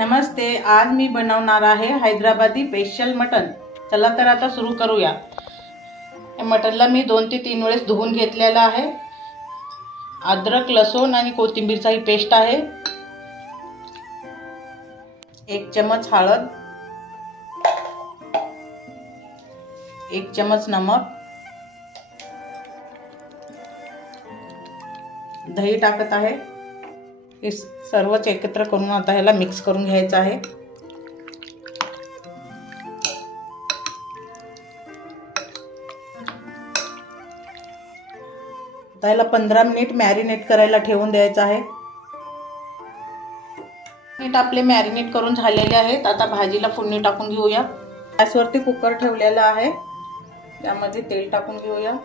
नमस्ते, आज मी बनवणार आहे हैदराबादी स्पेशल मटन। चला तर आता सुरू करूया। मटनला मी 2 ते 3 वेळेस धुवून घेतलेला आहे। अद्रक, लसूण आणि कोथिंबीरची ही पेस्ट आहे। 1 चम्मच हळद, 1 चम्मच नमक, दही टाकत आहे। हे सर्वच एकत्र करून आता ह्याला मिक्स करून घ्यायचं आहे। आता ह्याला 15 मिनिट मॅरिनेट करायला ठेवून द्यायचं आहे। मिनिट आपले मॅरिनेट करून झालेले आहेत। आता भाजीला फोडणी टाकून घेऊया। गॅसवरती कुकर ठेवलेला आहे, त्यामध्ये तेल टाकून घेऊया।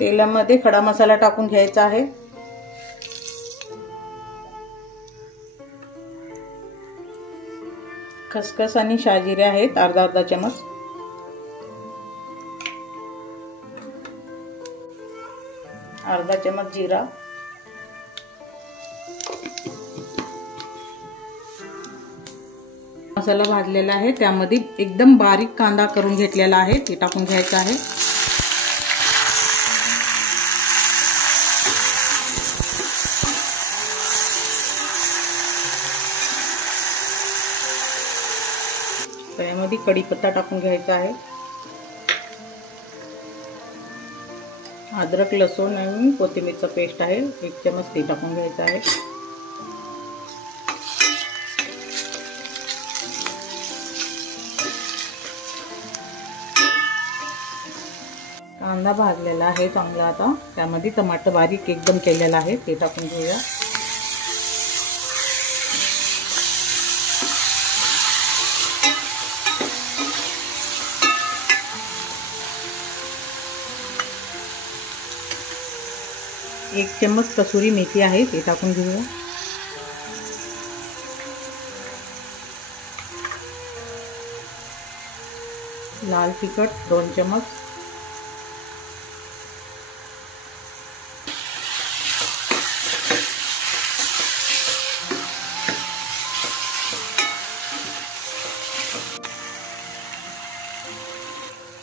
तेलामध्ये खडा मसाला टाकून घ्यायचा आहे। खसखस आणि शाजिरे आहेत अर्धा चम्मच। अर्धा चम्मच जीरा, मसाला भाजलेला आहे, त्यामध्ये एकदम बारीक कांदा करून घेतलेला आहे, ते टाकून घ्यायचा आहे। त्यामध्ये कढीपत्ता टाकून घ्यायचा आहे। अद्रक, लसूण आणि कोथिंबीरचा पेस्ट आहे, 1 चम्मच ते टाकून घ्यायचा आहे। कांदा भाजलेला आहे चांगला। आता त्यामध्ये टमाटर बारीक एकदम केलेला आहे, ते टाकून घेऊया। एक चम्मच कसुरी मेथी आहे, ते टाकून घेऊया। लाल तिखट 2 चम्मच,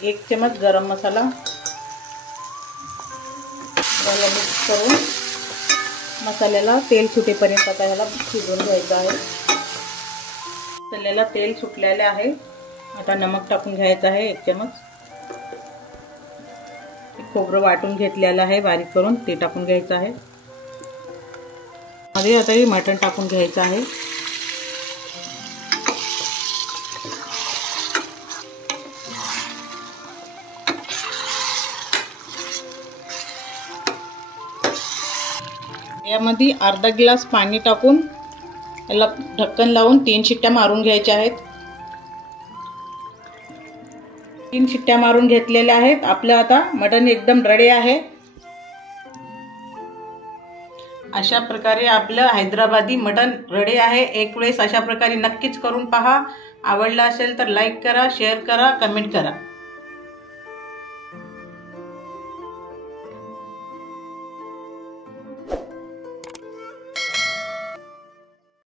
एक चम्मच गरम मसाला, याला मिक्स करून मसाल्याला तेल सुटेपर्यंत आता याला शिजवून घ्यायचं आहे। मसाल्याला तेल सुटलेले आहे। आता नमक टाकून घ्यायचं आहे, 1 चम्मच। खोबरं वाटून घेतलेलं आहे बारीक करून, ते टाकून घ्यायचं आहे। मध्ये आता हे मटण टाकून घ्यायचं आहे। यामध्ये अर्धा ग्लास पाणी टाकून याला ढक्कन लावून 3 शिट्ट्या मारून घ्यायच्या आहेत। 3 शिट्ट्या मारून घेतलेल्या आहेत। आपलं आता मटण एकदम रेडी आहे। अशा प्रकारे आपलं हैदराबादी मटण रेडी आहे। एक वेळेस अशा प्रकारे नक्कीच करून पहा। आवडला असेल तर लाईक करा, शेअर करा, कमेंट करा।